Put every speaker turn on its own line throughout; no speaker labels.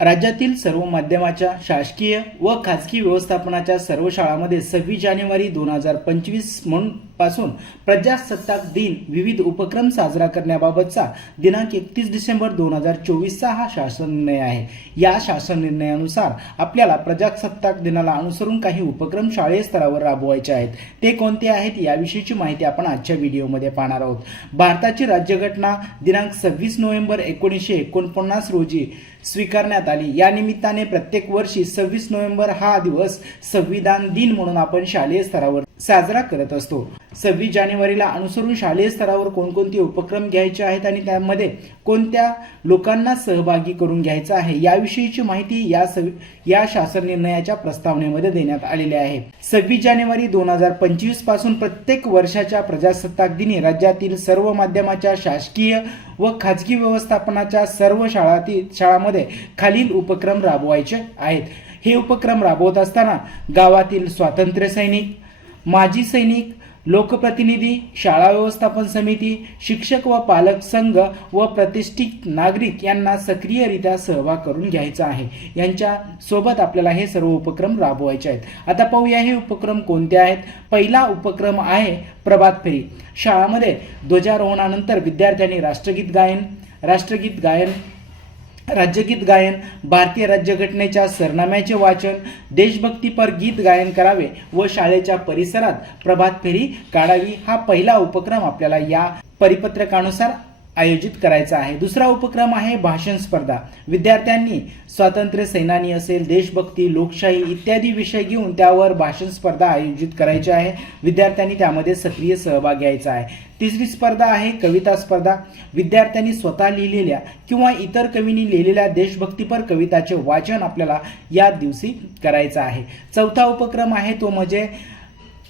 राज्यातील सर्व माध्यमाच्या शासकीय व खाजगी व्यवस्थापनाच्या सर्व शाळांमध्ये सव्वीस जानेवारी दोन हजार पंचवीस म्हणून पासून प्रजासत्ताक दिन विविध उपक्रम साजरा करण्याबाबतचा दिनांक एकतीस डिसेंबर दोन हजार चोवीसचा हा शासन निर्णय आहे. या शासन निर्णयानुसार आपल्याला प्रजासत्ताक दिनाला अनुसरून काही उपक्रम शालेय स्तरावर राबवायचे आहेत. ते कोणते आहेत याविषयीची माहिती आपण आजच्या व्हिडिओमध्ये पाहणार आहोत. भारताची राज्यघटना दिनांक सव्वीस नोव्हेंबर एकोणीसशे एकोणपन्नास रोजी स्वीकारण्यात आली. या निमित्ताने प्रत्येक वर्षी सव्वीस नोव्हेंबर हा दिवस संविधान दिन म्हणून आपण शालेय स्तरावर साजरा करत असतो. सव्वीस जानेवारीला अनुसरून शालेय स्तरावर कोणकोणते उपक्रम घ्यायचे आहेत आणि त्यामध्ये कोणत्या लोकांना सहभागी करून घ्यायचं आहे याविषयीची माहिती या सव- या शासन निर्णयाच्या प्रस्तावनेमध्ये देण्यात आलेली आहे. सव्वीस जानेवारी दोन हजार पंचवीसपासून प्रत्येक वर्षाच्या प्रजासत्ताक दिनी राज्यातील सर्व माध्यमाच्या शासकीय व खाजगी व्यवस्थापनाच्या सर्व शाळातील शाळांमध्ये खालील उपक्रम राबवायचे आहेत. हे उपक्रम राबवत असताना गावातील स्वातंत्र्य सैनिक माजी सैनिक लोकप्रतिनिधी शाळा व्यवस्थापन समिती शिक्षक व पालक संघ व प्रतिष्ठित नागरिक यांना सक्रियरित्या सहभाग करून घ्यायचा आहे. यांच्या सोबत आपल्याला हे सर्व उपक्रम राबवायचे आहेत. आता पाहूया हे उपक्रम कोणते आहेत. पहिला उपक्रम आहे प्रभात फेरी. शाळामध्ये ध्वजारोहणानंतर विद्यार्थ्यांनी राष्ट्रगीत गायन राष्ट्रगीत गायन राज्यगीत गायन भारतीय राज्यघटनेच्या सरनाम्याचे वाचन देशभक्तीपर गीत गायन करावे व शाळेच्या परिसरात प्रभात फेरी काढावी हा पहिला उपक्रम आपल्याला या परिपत्रकानुसार आयोजित करायचा आहे. दुसरा उपक्रम आहे भाषण स्पर्धा. विद्यार्थ्यांनी स्वातंत्र्य सेनानी असेल देशभक्ती लोकशाही इत्यादी विषय घेऊन त्यावर भाषण स्पर्धा आयोजित करायची आहे. विद्यार्थ्यांनी त्यामध्ये सक्रिय सहभाग घ्यायचा आहे. तिसरी स्पर्धा आहे कविता स्पर्धा. विद्यार्थ्यांनी स्वतः लिहिलेल्या किंवा इतर कवींनी लिहिलेल्या देशभक्तीपर कविताचे वाचन आपल्याला या दिवशी करायचं आहे. चौथा उपक्रम आहे तो म्हणजे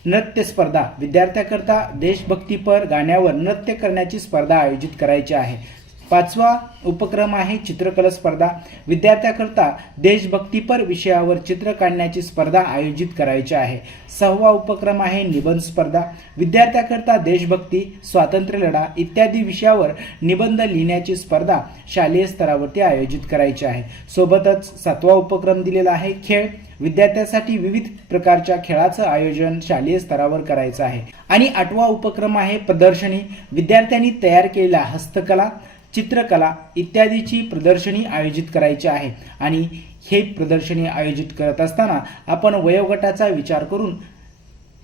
नृत्य स्पर्धा. विद्यार्थ्याकरता देशभक्तीपर गाण्यावर नृत्य करण्याची स्पर्धा आयोजित करायची आहे. पाचवा उपक्रम आहे चित्रकला स्पर्धा. विद्यार्थ्याकरता देशभक्तीपर विषयावर चित्र काढण्याची स्पर्धा आयोजित करायची आहे. सहावा उपक्रम आहे निबंध स्पर्धा. विद्यार्थ्याकरता देशभक्ती स्वातंत्र्य लढा इत्यादी विषयावर निबंध लिहिण्याची स्पर्धा शालेय स्तरावरती आयोजित करायची आहे. सोबतच सातवा उपक्रम दिलेला आहे खेळ. विद्यार्थ्यांसाठी विविध प्रकारच्या खेळाचं आयोजन शालेय स्तरावर करायचं आहे. आणि आठवा उपक्रम आहे प्रदर्शनी. विद्यार्थ्यांनी तयार केलेल्या हस्तकला. चित्रकला इत्यादीची प्रदर्शनी आयोजित करायची आहे. आणि हे प्रदर्शनी आयोजित करत असताना आपण वयोगटाचा विचार करून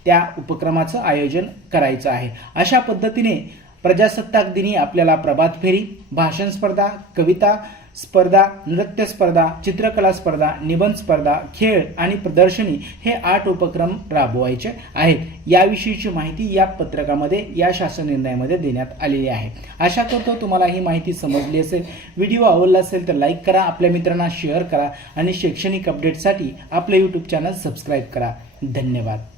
त्या उपक्रमाचं आयोजन करायचं आहे. अशा पद्धतीने प्रजासत्ताक दिनी आपल्याला प्रभात फेरी भाषण स्पर्धा कविता स्पर्धा नृत्य स्पर्धा चित्रकला स्पर्धा निबंध स्पर्धा खेळ आणि प्रदर्शनी हे आठ उपक्रम राबवायचे आहेत. याविषयीची माहिती या पत्रकामध्ये या शासन निर्णयामध्ये देण्यात आलेली आहे. आशा करतो तुम्हाला ही माहिती समजली असेल. व्हिडिओ आवडला असेल तर लाईक करा आपल्या मित्रांना शेअर करा आणि शैक्षणिक अपडेटसाठी आपलं यूट्यूब चॅनल सबस्क्राईब करा. धन्यवाद.